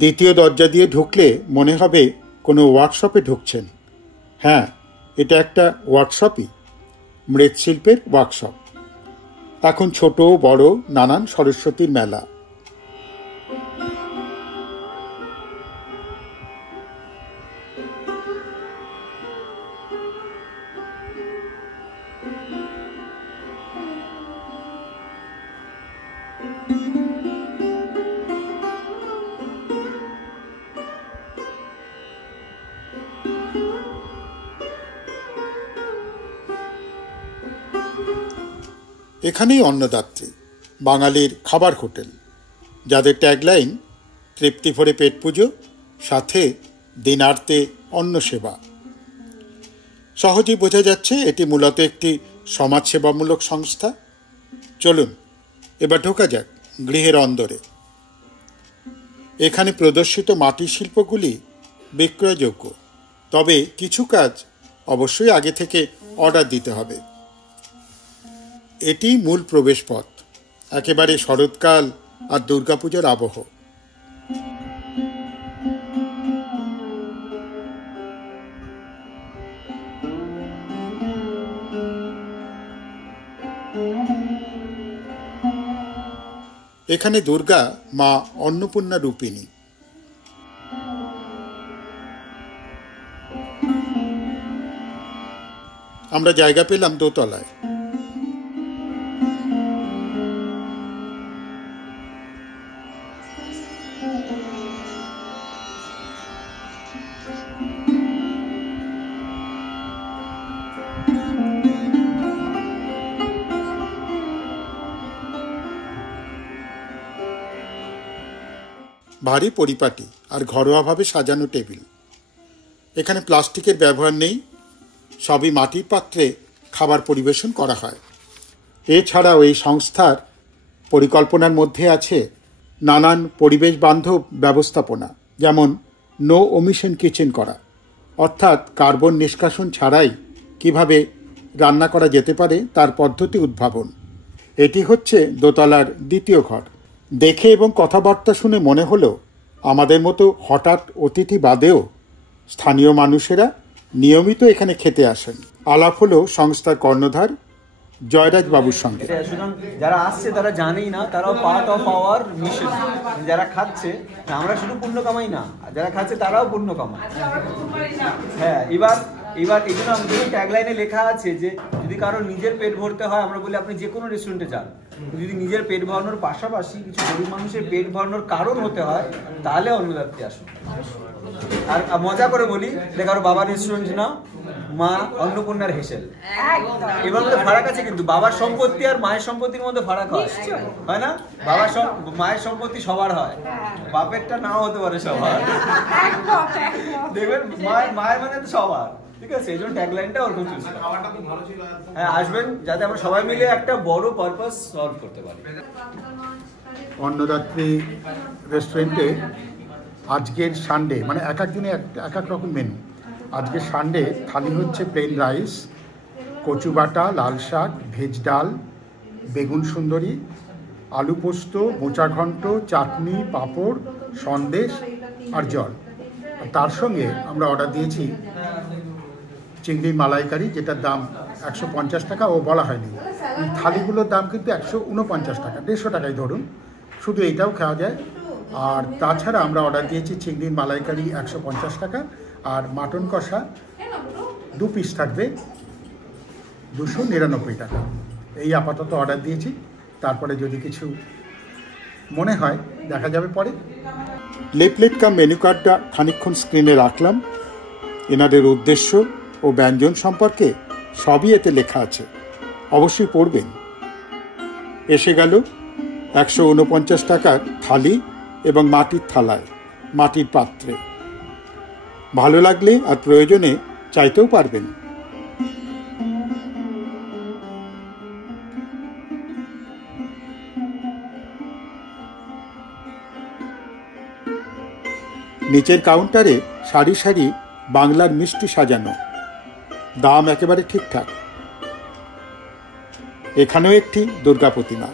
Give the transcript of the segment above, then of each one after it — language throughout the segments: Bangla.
দ্বিতীয় দরজা দিয়ে ঢুকলে মনে হবে কোনো ওয়ার্কশপে ঢুকছেন। হ্যাঁ, এটা একটা ওয়ার্কশপই, মৃৎশিল্পের ওয়ার্কশপ। এখন ছোট বড় নানান সরস্বতীর মেলা। এখানেই অন্নদাত্রী, বাঙালির খাবার হোটেল, যাদের ট্যাগলাইন তৃপ্তি ভরে পেট পুজো, সাথে দিনার্তে অন্ন সেবা। সহজেই বোঝা যাচ্ছে এটি মূলত একটি সমাজসেবামূলক সংস্থা। চলুন এবার ঢোকা যাক গৃহের অন্দরে। এখানে প্রদর্শিত মাটির শিল্পগুলি বিক্রয়যোগ্য, তবে কিছু কাজ অবশ্যই আগে থেকে অর্ডার দিতে হবে। এটি মূল প্রবেশ পথ, একেবারে শরৎকাল আর দুর্গাপূজার আবহ। এখানে দুর্গা মা অন্নপূর্ণা রূপিণী। আমরা জায়গা পেলাম দোতলায়। ভারী পরিপাটি আর ঘরোয়াভাবে সাজানো টেবিল। এখানে প্লাস্টিকের ব্যবহার নেই, সবই মাটির পাত্রে খাবার পরিবেশন করা হয়। এছাড়াও এই সংস্থার পরিকল্পনার মধ্যে আছে নানান পরিবেশ বান্ধব ব্যবস্থাপনা, যেমন নো ওমিশন কিচেন করা, অর্থাৎ কার্বন নিষ্কাশন ছাড়াই কিভাবে রান্না করা যেতে পারে তার পদ্ধতি উদ্ভাবন। এটি হচ্ছে দোতলার দ্বিতীয় ঘর। দেখে এবং কথাবার্তা শুনে মনে হলো আমাদের মতো হঠাৎ অতিথি বাদেও স্থানীয় মানুষেরা নিয়মিত এখানে খেতে আসেন। আলাপ হলো সংস্থার কর্ণধার জয়রাজ বাবুর সঙ্গে। যারা আসছে তারা জানেই না, তারাও পার্ট অফ আওয়ার মিশন। যারা খাচ্ছে, আমরা শুধু পুণ্য কামাই না, যারা খাচ্ছে তারাও পুণ্য কামায়। হ্যাঁ, এবার এই জন্য আমাদের ট্যাগলাইনে লেখা আছে যে যদি কারো নিজের পেট ভরতে হয়, আমরা বলি আপনি যে কোনো রেস্টুরেন্টে যান, যদি নিজের পেট ভরানোর পাশাপাশি কিছু গরিব মানুষের পেট ভরানোর কারণ হতে হয়, তাহলে অন্নদাত্রী আসুন। আর মজা করে বলি, যে কারো বাবার রেস্টুরেন্ট না, মা অন্নপূর্ণার হেসেল। এবার মধ্যে ফারাক আছে, কিন্তু বাবার সম্পত্তি আর মায়ের সম্পত্তির মধ্যে ফারাক হয় না? মায়ের সম্পত্তি সবার হয়, বাপেরটা নাও হতে পারে সবার। দেখবেন মায়ের মানে তো সবার, ঠিক আছে? এই জন্য ট্যাগলাইনটা ওরকম চুজ করা। হ্যাঁ, আসবেন যাতে আমরা সবাই মিলে একটা বড় পারপাস সলভ করতে পারি। অন্নদাত্রী রেস্টুরেন্টে আজকের সানডে, মানে এক এক দিনে এক এক রকম মেনু। আজকে সানডে থালি হচ্ছে প্লেন রাইস, কচু বাটা, লাল শাক, ভেজ ডাল, বেগুন সুন্দরী, আলু পোস্ত, মোচা ঘন্ট, চাটনি, পাঁপড়, সন্দেশ আর জল। আর তার সঙ্গে আমরা অর্ডার দিয়েছি চিংড়ি মালাইকারি, যেটার দাম 150 টাকা, ও বলা হয়নি। এই থালিগুলোর দাম কিন্তু 149 টাকা, 150 টাকায় ধরুন, শুধু এইটাও খাওয়া যায়। আর তাছাড়া আমরা অর্ডার দিয়েছি চিংড়ির মালাইকারি 150 টাকা, আর মাটন কষা 2 পিস থাকবে 299 টাকা। এই আপাতত অর্ডার দিয়েছি, তারপরে যদি কিছু মনে হয় দেখা যাবে পরে। লিফলেট কাম মেনু কার্ডটা খানিকক্ষণ স্ক্রিনে রাখলাম। এনাদের উদ্দেশ্য ও ব্যঞ্জন সম্পর্কে সবই এতে লেখা আছে, অবশ্যই পড়বেন। এসে গেল 149 টাকার থালি এবং মাটির থালায়, মাটির পাত্রে। ভালো লাগলে আর প্রয়োজনে চাইতেও পারবেন। নিচের কাউন্টারে সারি সারি বাংলার মিষ্টি সাজানো, দাম একেবারে ঠিকঠাক। এখানেও একটি দুর্গা প্রতিমা।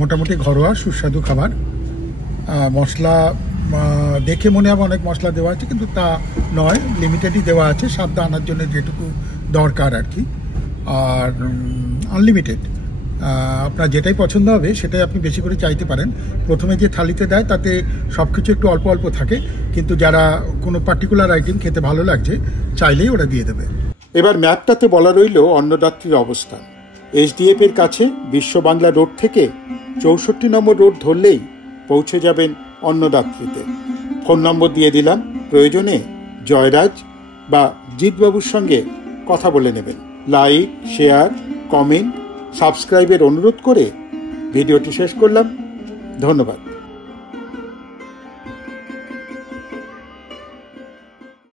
মোটামুটি ঘরোয়া সুস্বাদু খাবার। মশলা দেখে মনে হবে অনেক মশলা দেওয়া আছে, কিন্তু তা নয়, লিমিটেডই দেওয়া আছে স্বাদটা আনার জন্য যেটুকু দরকার আর কি। আর আনলিমিটেড, আপনার যেটাই পছন্দ হবে সেটাই আপনি বেশি করে চাইতে পারেন। প্রথমে যে থালিতে দেয় তাতে সব কিছু একটু অল্প অল্প থাকে, কিন্তু যারা কোনো পার্টিকুলার আইটেম খেতে ভালো লাগছে চাইলেই ওরা দিয়ে দেবে। এবার ম্যাপটাতে বলা রইল অন্নদাত্রীর অবস্থান। SDF এর কাছে বিশ্ব বাংলা রোড থেকে 64 নম্বর রোড ধরলেই পৌঁছে যাবেন অন্নদাত্রীতে। ফোন নম্বর দিয়ে দিলাম, প্রয়োজনে জয়রাজ বা জিৎবাবুর সঙ্গে কথা বলে নেবেন। লাইক, শেয়ার, কমেন্ট, সাবস্ক্রাইবের অনুরোধ করে ভিডিওটি শেষ করলাম। ধন্যবাদ।